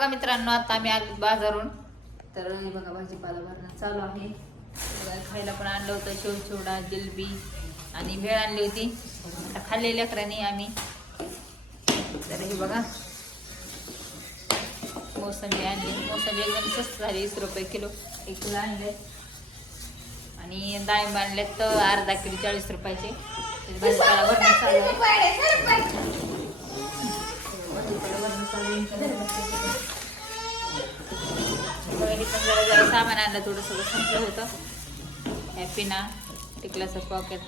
मित्रांनो आता आम्ही आलो बाजारून. तर हे बघा भाजीपाला भरणं चालू आहे. बघा, खायला पण आणलं होतं शेव चिवडा जिलबी आणि भेळ आणली होती. आता खाल्ले लेकरांनी आम्ही. तर हे बघा. मोसंबी आणली. मोसंबी एकदम स्वस्त झाली वीस रुपये किलो. एक किलो आणले. आणि डाळिंब आणले तर अर्धा किलो चाळीस रुपयाचे. भाजीपाला भरणं चालू आहे भाजीपाला भरणं चालू आहे. पहिली पण जरा जरा सामान आणलं थोडंसं सगळं संपलं होतं. हॅपीना टिकलाचं पॉकेट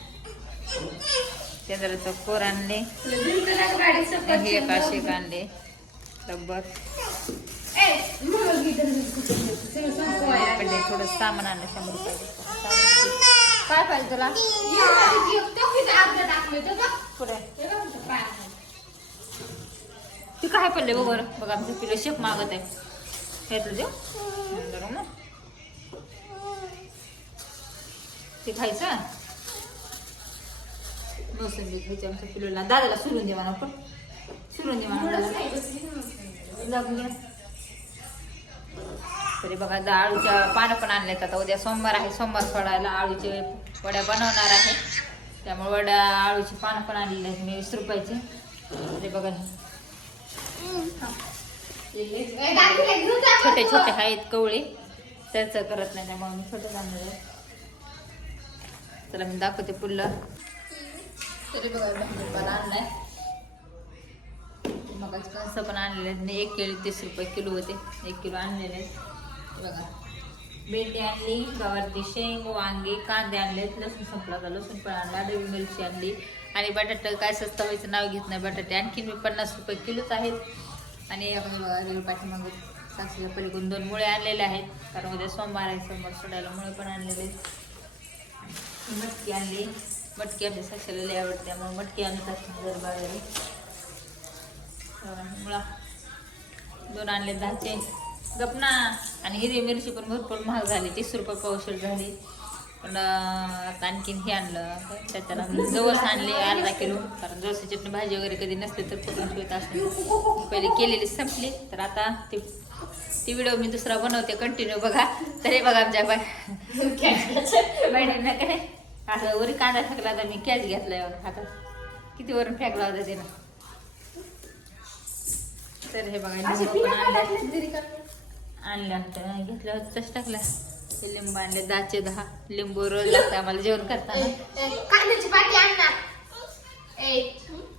चंद्राचं कोर आणले. हे काशिक आणले. रब्बर पडले थोडं सामान आणलं शंभर रुपये काय पाहिजे तुला? तू ती काय पडले बघ बरं? बघ आमचं किलो शेप मागत आहे. घेतलं देऊ बरं ना ते खायचं मोसंबी खायची आमच्या किलोला दादाला सुरून दे म्हणा पण सुरून दे म्हणा लागून घे. तरी बघा आळूच्या पानं पण आणलेत आता उद्या सोमवार आहे सोमवार सोडायला आळूचे वड्या बनवणार आहे त्यामुळे वड्या आळूची पानं पण आणलेली आहेत मी वीस रुपयाचे ते बघा छोटे छोटे आहेत कवळे. त्याच करत नाही त्यामुळे मी छोटे आणले आहे चला मी दाखवते पुढलं. तरी बघा भाजीपाला आणलाय. मग कंस पण आणलेलं एक केळी तीस रुपये किलो होते. एक किलो आणलेले आहेत. बघा. भेंडी आणली गावरती शेंग वांगे कांदे आणलेत लसूण संपला का लसूण पण आणला डबी मिरची आणली. आणि बटाटा काय स्वस्त व्हायचं नाव घेत नाही बटाटे. आणखी मी पन्नास रुपये किलोच आहेत. आणि हे बघा रेल पाठीमागं साक्षीच्या पलीकडून दोन मुळे आणलेले आहेत. कारण उद्या सोमवार आहे सोमवार सोडायला मुळे पण आणलेले मटकी आणली. मटकी आमच्या सासूला लय आवडते मग मटकी आणतात जर बाजारी मुळा दोन आणले दहाचे. गपना आणि हिरवी मिरची पण भरपूर महाग झाली तीस रुपये पावशेर झाली. पण आता आणखीन हे आणलं. त्याच्याला जवस आणले अर्धा किलो. कारण जवसची चटणी भाजी वगैरे कधी नसते तर कुठून ठेवत असते. पहिले केलेली संपली. तर आता ती ती व्हिडिओ मी दुसरा बनवते कंटिन्यू बघा. तरी बघा आमच्या बहिणींना काय? असं वरी कांदा फेकला तर मी कॅच घेतलाय हातात किती वरून फेकला होता तिनं. तर हे बघा आणले. घेतल्या होत्या तसं टाकल्या हे लिंबू आणले दहाचे दहा लिंबू रोज लागतं आम्हाला जेवण करताना. कांद्याची पाटी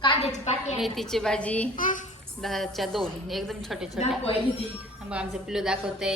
कांद्याची पाटी. मेथीची भाजी दहाच्या दोन एकदम छोटे छोटे. मग आमचं पिलो दाखवते.